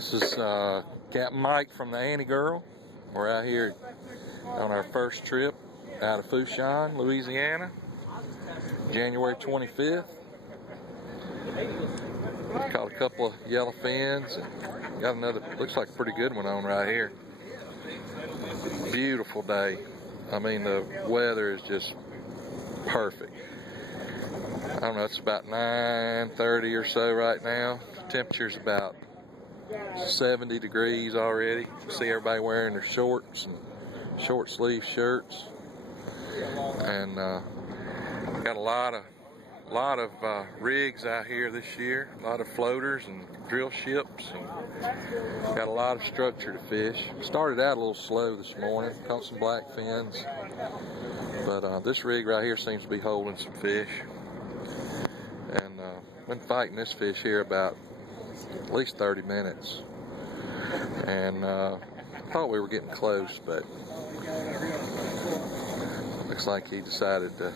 This is Captain Mike from the Annie Girl. We're out here on our first trip out of Fourchon, Louisiana, January 25th. Caught a couple of yellowfins and got another, looks like a pretty good one on right here. Beautiful day. I mean, the weather is just perfect. I don't know, it's about 9:30 or so right now. The temperature's about 70 degrees already. You see everybody wearing their shorts and short sleeve shirts, and got a lot of rigs out here this year. A lot of floaters and drill ships, and got a lot of structure to fish. Started out a little slow this morning, caught some black fins, but this rig right here seems to be holding some fish. And been fighting this fish here about at least 30 minutes, and thought we were getting close, but looks like he decided to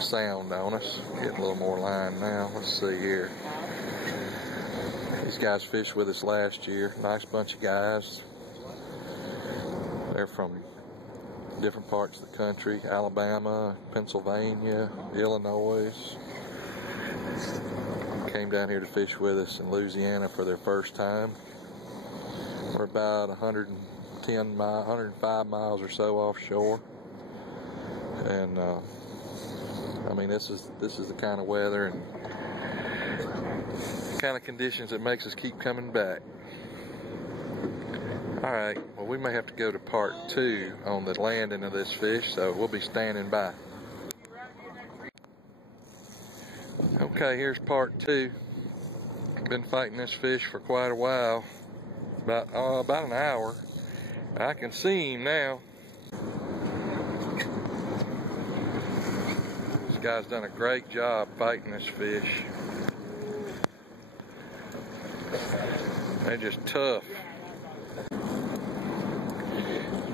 sound on us. Getting a little more line now. Let's see here. These guys fished with us last year. Nice bunch of guys. They're from different parts of the country: Alabama, Pennsylvania, Illinois. Came down here to fish with us in Louisiana for their first time. We're about 105 miles or so offshore, and I mean, this is the kind of weather and kind of conditions that makes us keep coming back. All right, well, we may have to go to part 2 on the landing of this fish, so we'll be standing by. Okay, here's part 2. Been fighting this fish for quite a while, about an hour. I can see him now. This guy's done a great job fighting this fish. They're just tough.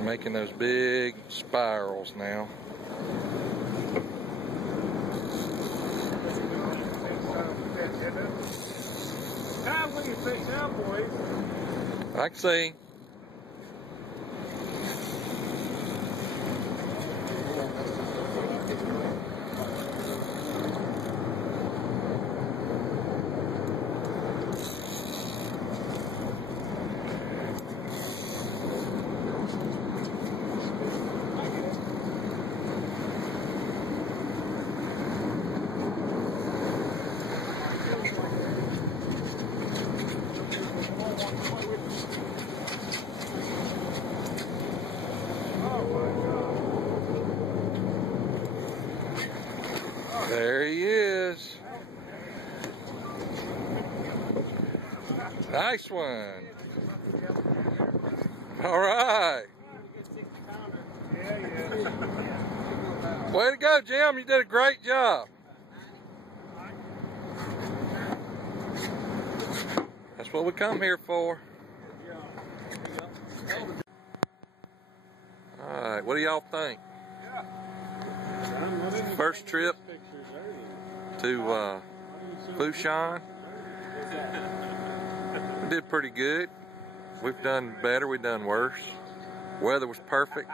Making those big spirals now. I can see. There he is. Nice one. All right. Way to go, Jim. You did a great job. That's what we come here for. All right, what do y'all think? First trip to Fourchon. We did pretty good. We've done better, we've done worse. Weather was perfect.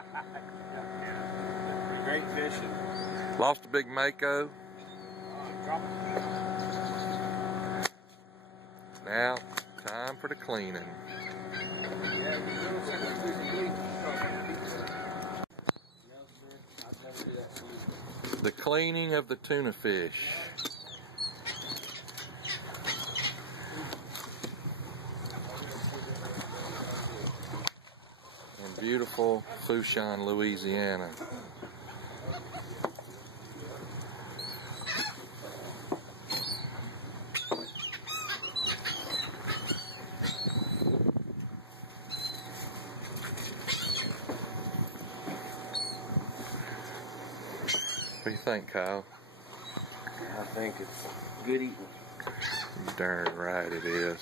Great fishing. Lost a big mako. Now, time for the cleaning. The cleaning of the tuna fish. In beautiful Fourchon, Louisiana. What do you think, Kyle? I think it's good eating. Darn right it is.